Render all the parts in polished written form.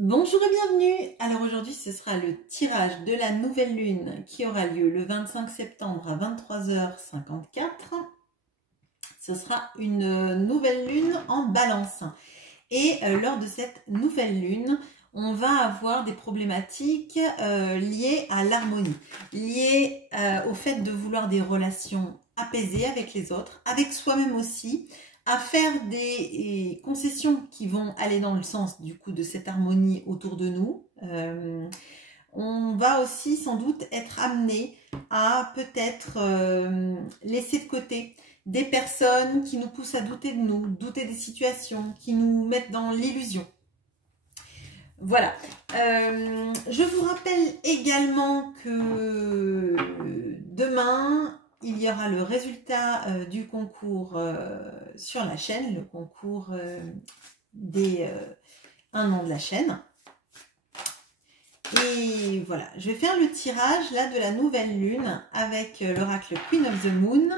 Bonjour et bienvenue. Alors aujourd'hui ce sera le tirage de la nouvelle lune qui aura lieu le 25 septembre à 23h54. Ce sera une nouvelle lune en balance. Et lors de cette nouvelle lune, on va avoir des problématiques liées à l'harmonie, liées au fait de vouloir des relations apaisées avec les autres, avec soi-même aussi, à faire des concessions qui vont aller dans le sens du coup de cette harmonie autour de nous. On va aussi sans doute être amené à peut-être laisser de côté des personnes qui nous poussent à douter de nous, douter des situations, qui nous mettent dans l'illusion. Voilà. Je vous rappelle également que demain, il y aura le résultat du concours sur la chaîne, le concours des 1 an de la chaîne. Et voilà, je vais faire le tirage là de la nouvelle lune avec l'oracle Queen of the Moon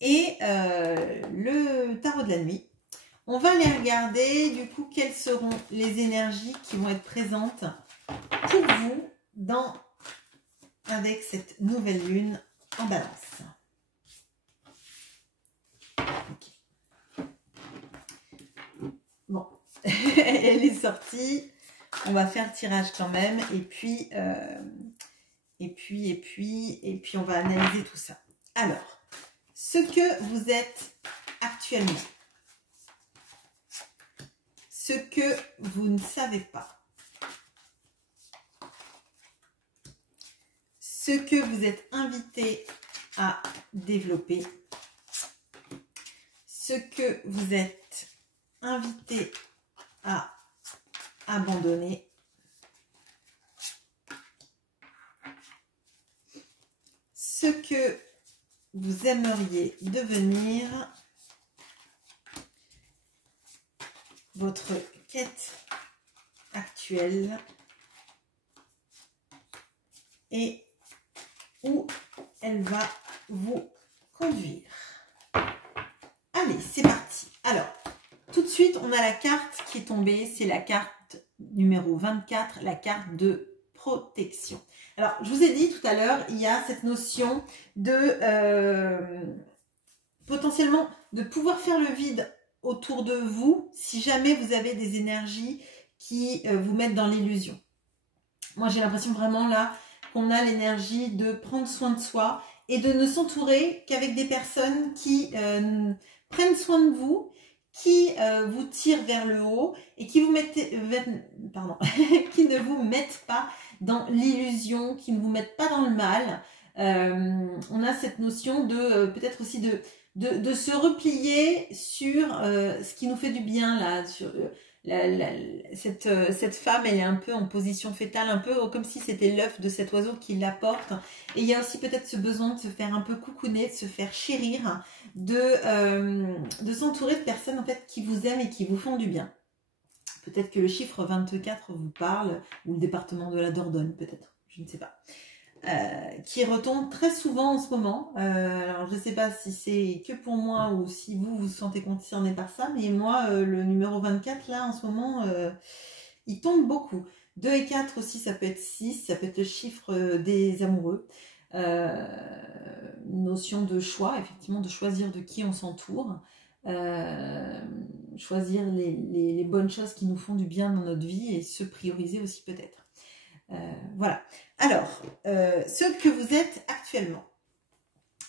et le tarot de la nuit. On va les regarder, du coup, quelles seront les énergies qui vont être présentes pour vous avec cette nouvelle lune en balance. Okay. Bon, elle est sortie. On va faire le tirage quand même. Et puis on va analyser tout ça. Alors, ce que vous êtes actuellement. Ce que vous ne savez pas. Ce que vous êtes invité à développer. Ce que vous êtes invité à abandonner. Ce que vous aimeriez devenir. Votre quête actuelle et où elle va vous conduire. Allez, c'est parti. Alors, tout de suite, on a la carte qui est tombée. C'est la carte numéro 24, la carte de protection. Alors, je vous ai dit tout à l'heure, il y a cette notion de potentiellement de pouvoir faire le vide autour de vous, si jamais vous avez des énergies qui vous mettent dans l'illusion. Moi, j'ai l'impression vraiment là qu'on a l'énergie de prendre soin de soi et de ne s'entourer qu'avec des personnes qui prennent soin de vous, qui vous tirent vers le haut et qui vous qui ne vous mettent pas dans l'illusion, qui ne vous mettent pas dans le mal. On a cette notion de peut-être aussi de se replier sur ce qui nous fait du bien là, sur cette femme, elle est un peu en position fétale, un peu comme si c'était l'œuf de cet oiseau qui la porte. Et il y a aussi peut-être ce besoin de se faire un peu coucouner, de se faire chérir, de s'entourer de personnes en fait qui vous aiment et qui vous font du bien. Peut-être que le chiffre 24 vous parle, ou le département de la Dordogne peut-être, je ne sais pas. Qui retombe très souvent en ce moment. Alors je ne sais pas si c'est que pour moi ou si vous vous sentez concerné par ça, mais moi le numéro 24 là en ce moment il tombe beaucoup. 2 et 4 aussi, ça peut être 6, ça peut être le chiffre des amoureux. Notion de choix, effectivement, de choisir de qui on s'entoure. Choisir les bonnes choses qui nous font du bien dans notre vie et se prioriser aussi peut-être. Voilà. Alors, ce que vous êtes actuellement,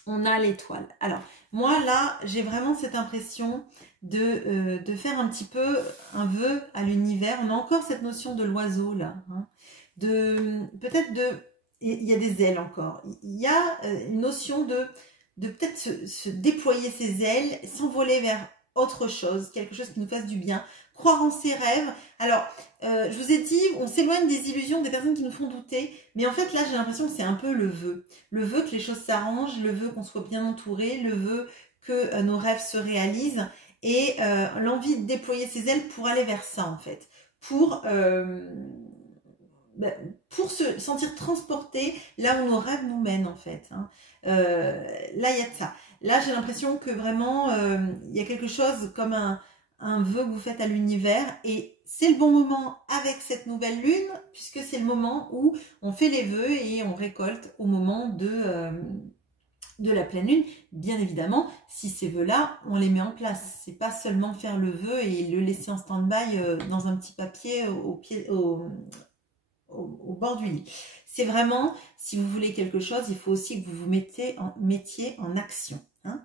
on a l'étoile. Alors, moi là, j'ai vraiment cette impression de faire un petit peu un vœu à l'univers. On a encore cette notion de l'oiseau là. Hein, il y a des ailes encore. Il y a une notion de peut-être se déployer ses ailes, s'envoler vers autre chose, quelque chose qui nous fasse du bien, croire en ses rêves. Alors, je vous ai dit, on s'éloigne des illusions, des personnes qui nous font douter, mais en fait là j'ai l'impression que c'est un peu le vœu que les choses s'arrangent, le vœu qu'on soit bien entouré, le vœu que nos rêves se réalisent et l'envie de déployer ses ailes pour aller vers ça en fait, pour se sentir transporté là où nos rêves nous mènent en fait. Hein. Là il y a de ça. Là j'ai l'impression que vraiment il y a quelque chose comme un vœu que vous faites à l'univers et c'est le bon moment avec cette nouvelle lune, puisque c'est le moment où on fait les vœux et on récolte au moment de la pleine lune. Bien évidemment, si ces vœux-là, on les met en place. C'est pas seulement faire le vœu et le laisser en stand-by dans un petit papier au bord du lit. C'est vraiment, si vous voulez quelque chose, il faut aussi que vous vous mettiez en action. Hein.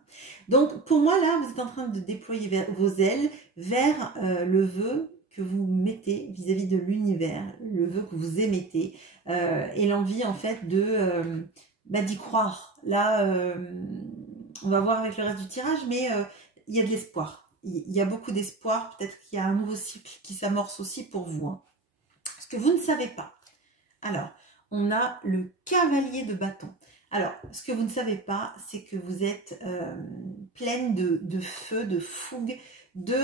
Donc, pour moi, là, vous êtes en train de déployer vos ailes vers le vœu que vous mettez vis-à-vis de l'univers, le vœu que vous émettez, et l'envie, en fait, d'y croire. Là, on va voir avec le reste du tirage, mais il y a de l'espoir. Il y a beaucoup d'espoir. Peut-être qu'il y a un nouveau cycle qui s'amorce aussi pour vous. Hein. Ce que vous ne savez pas. Alors, on a le cavalier de bâton. Alors, ce que vous ne savez pas, c'est que vous êtes pleine de feu, de fougue,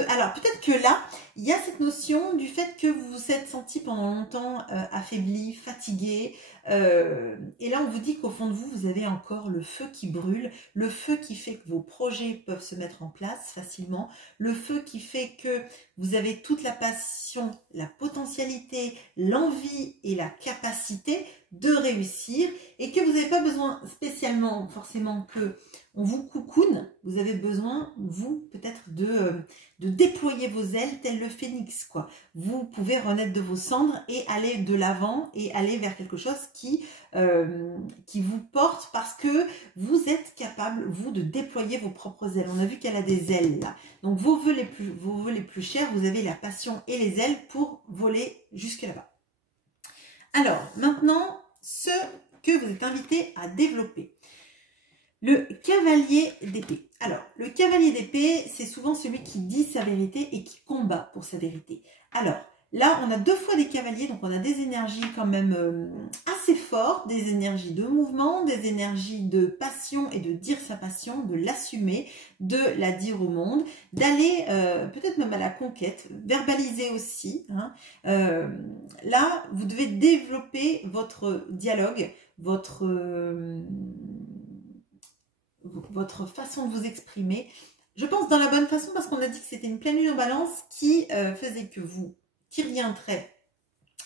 Alors, peut-être que là, il y a cette notion du fait que vous vous êtes senti pendant longtemps affaibli, fatigué. Et là, on vous dit qu'au fond de vous, vous avez encore le feu qui brûle, le feu qui fait que vos projets peuvent se mettre en place facilement, le feu qui fait que vous avez toute la passion, la potentialité, l'envie et la capacité de réussir et que vous n'avez pas besoin spécialement, forcément, que on vous coucoune, vous avez besoin, vous, peut-être de déployer vos ailes tel le phénix, quoi. Vous pouvez renaître de vos cendres et aller de l'avant et aller vers quelque chose qui vous porte parce que vous êtes capable, vous, de déployer vos propres ailes. On a vu qu'elle a des ailes, là. Donc, vos vœux les plus chers, vous avez la passion et les ailes pour voler jusque là-bas. Alors, maintenant, ce que vous êtes invité à développer. Le cavalier d'épée. Alors, le cavalier d'épée, c'est souvent celui qui dit sa vérité et qui combat pour sa vérité. Alors, là, on a deux fois des cavaliers, donc on a des énergies quand même assez fortes, des énergies de mouvement, des énergies de passion et de dire sa passion, de l'assumer, de la dire au monde, d'aller peut-être même à la conquête, verbaliser aussi. Hein. Là, vous devez développer votre dialogue, votre façon de vous exprimer. Je pense dans la bonne façon parce qu'on a dit que c'était une pleine lune en balance qui faisait que vous tiriez un trait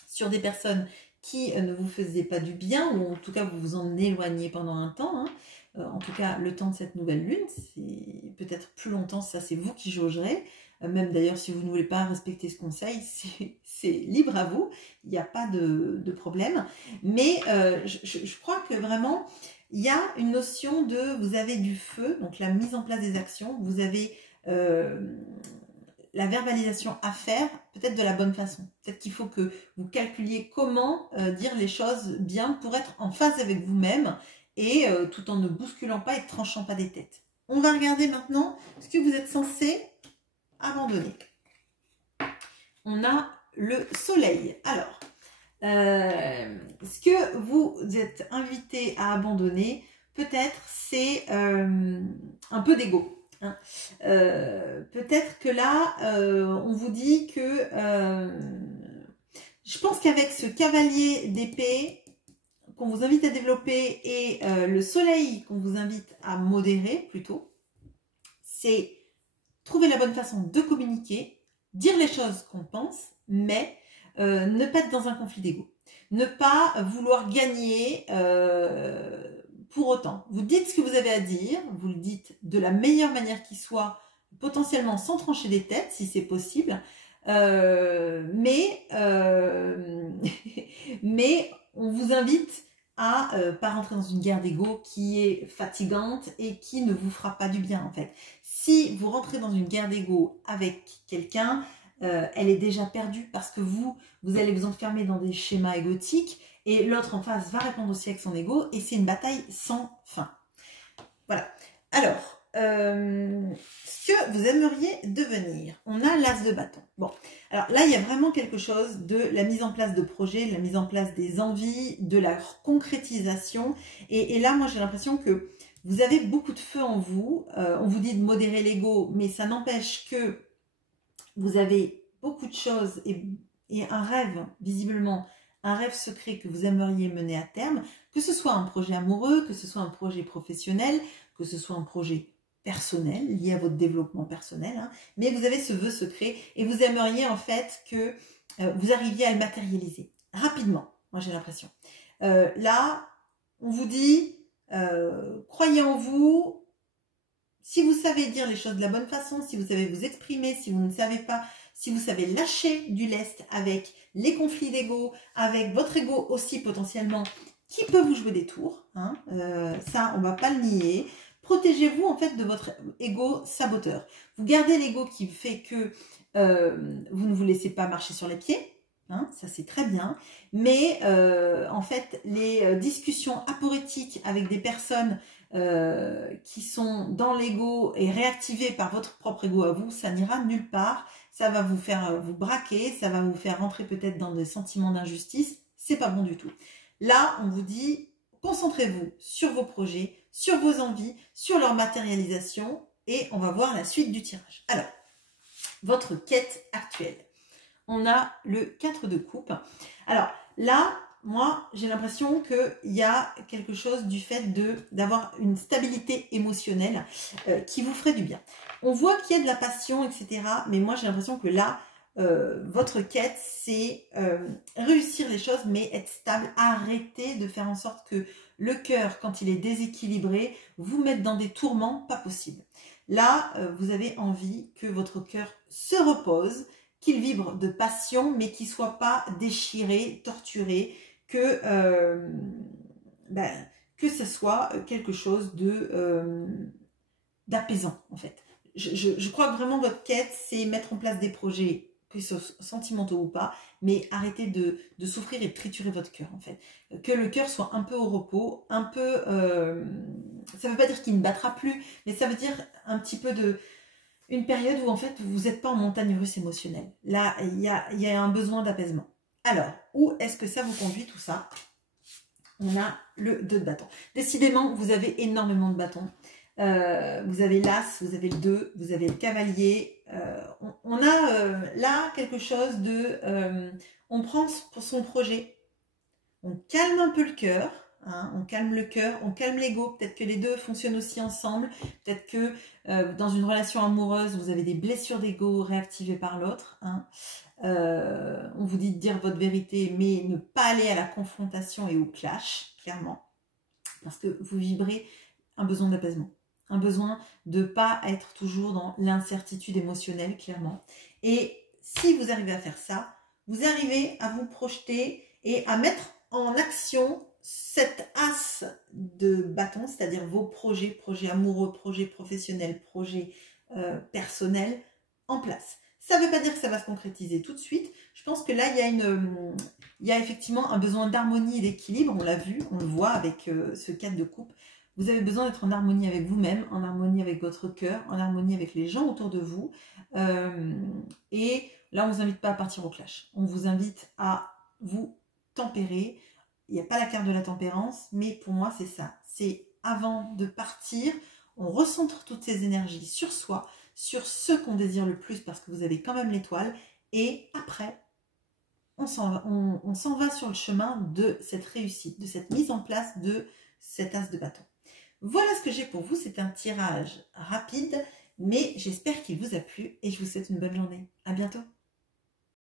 sur des personnes qui ne vous faisaient pas du bien ou en tout cas vous vous en éloignez pendant un temps. Hein. En tout cas, le temps de cette nouvelle lune, c'est peut-être plus longtemps, ça c'est vous qui jaugerez. Même d'ailleurs, si vous ne voulez pas respecter ce conseil, c'est libre à vous, il n'y a pas de problème. Mais je crois que vraiment, il y a une notion de, vous avez du feu, donc la mise en place des actions, vous avez la verbalisation à faire, peut-être de la bonne façon. Peut-être qu'il faut que vous calculiez comment dire les choses bien pour être en phase avec vous-même et tout en ne bousculant pas et ne tranchant pas des têtes. On va regarder maintenant ce que vous êtes censé abandonner. On a le soleil. Alors, ce que vous êtes invité à abandonner, peut-être, c'est un peu d'ego. Hein. Peut-être que là, on vous dit que je pense qu'avec ce cavalier d'épée qu'on vous invite à développer et le soleil qu'on vous invite à modérer plutôt, c'est trouver la bonne façon de communiquer, dire les choses qu'on pense, mais ne pas être dans un conflit d'ego. Ne pas vouloir gagner pour autant. Vous dites ce que vous avez à dire, vous le dites de la meilleure manière qui soit, potentiellement sans trancher des têtes, si c'est possible, mais on vous invite à pas rentrer dans une guerre d'ego qui est fatigante et qui ne vous fera pas du bien en fait. Si vous rentrez dans une guerre d'ego avec quelqu'un, elle est déjà perdue parce que vous allez vous enfermer dans des schémas égotiques et l'autre en face va répondre aussi avec son ego et c'est une bataille sans fin. Voilà. Alors, ce que vous aimeriez devenir, on a l'as de bâton. Bon, alors là, il y a vraiment quelque chose de la mise en place de projets, de la mise en place des envies, de la concrétisation. Et là, moi, j'ai l'impression que vous avez beaucoup de feu en vous. On vous dit de modérer l'ego, mais ça n'empêche que vous avez beaucoup de choses et un rêve, visiblement, un rêve secret que vous aimeriez mener à terme, que ce soit un projet amoureux, que ce soit un projet professionnel, que ce soit un projet personnel, lié à votre développement personnel, hein, mais vous avez ce vœu secret et vous aimeriez en fait que vous arriviez à le matérialiser rapidement, moi j'ai l'impression. Là, on vous dit, croyez en vous, si vous savez dire les choses de la bonne façon, si vous savez vous exprimer, si vous ne savez pas, si vous savez lâcher du lest avec les conflits d'ego, avec votre ego aussi potentiellement, qui peut vous jouer des tours, hein, ça on va pas le nier. Protégez-vous en fait de votre ego saboteur. Vous gardez l'ego qui fait que vous ne vous laissez pas marcher sur les pieds, hein, ça c'est très bien, mais en fait les discussions aporétiques avec des personnes qui sont dans l'ego et réactivées par votre propre ego à vous, ça n'ira nulle part, ça va vous faire vous braquer, ça va vous faire rentrer peut-être dans des sentiments d'injustice, c'est pas bon du tout. Là, on vous dit, concentrez-vous sur vos projets, sur vos envies, sur leur matérialisation et on va voir la suite du tirage. Alors, votre quête actuelle. On a le 4 de coupe. Alors là, moi, j'ai l'impression qu'il y a quelque chose du fait d'avoir une stabilité émotionnelle qui vous ferait du bien. On voit qu'il y a de la passion, etc. Mais moi, j'ai l'impression que là, votre quête, c'est réussir les choses, mais être stable. Arrêtez de faire en sorte que le cœur, quand il est déséquilibré, vous mette dans des tourments pas possibles. Là, vous avez envie que votre cœur se repose, qu'il vibre de passion, mais qu'il ne soit pas déchiré, torturé, que ce soit quelque chose d'apaisant, en fait. Je crois que vraiment votre quête, c'est mettre en place des projets, que ce soit sentimentaux ou pas, mais arrêtez de souffrir et de triturer votre cœur, en fait. Que le cœur soit un peu au repos, un peu... ça ne veut pas dire qu'il ne battra plus, mais ça veut dire un petit peu une période où en fait vous n'êtes pas en montagne russe émotionnelle. Là, il y a un besoin d'apaisement. Alors, où est-ce que ça vous conduit tout ça? On a le 2 de bâton. Décidément, vous avez énormément de bâtons. Vous avez l'As, vous avez le 2, vous avez le cavalier. On a là quelque chose de... on prend pour son projet. On calme un peu le cœur. Hein, on calme le cœur, on calme l'ego. Peut-être que les deux fonctionnent aussi ensemble. Peut-être que dans une relation amoureuse, vous avez des blessures d'ego réactivées par l'autre. Hein. On vous dit de dire votre vérité, mais ne pas aller à la confrontation et au clash, clairement. Parce que vous vibrez un besoin d'apaisement. Un besoin de ne pas être toujours dans l'incertitude émotionnelle, clairement. Et si vous arrivez à faire ça, vous arrivez à vous projeter et à mettre en action cet as de bâton, c'est-à-dire vos projets amoureux, projets professionnels, projets personnels en place. Ça ne veut pas dire que ça va se concrétiser tout de suite. Je pense que là, il y a effectivement un besoin d'harmonie et d'équilibre. On l'a vu, on le voit avec ce 4 de coupe. Vous avez besoin d'être en harmonie avec vous-même, en harmonie avec votre cœur, en harmonie avec les gens autour de vous. Et là, on ne vous invite pas à partir au clash. On vous invite à vous tempérer. Il n'y a pas la carte de la tempérance, mais pour moi, c'est ça. C'est avant de partir, on recentre toutes ces énergies sur soi, sur ce qu'on désire le plus parce que vous avez quand même l'étoile. Et après, on s'en va sur le chemin de cette réussite, de cette mise en place de cet as de bâton. Voilà ce que j'ai pour vous. C'est un tirage rapide, mais j'espère qu'il vous a plu et je vous souhaite une bonne journée. À bientôt.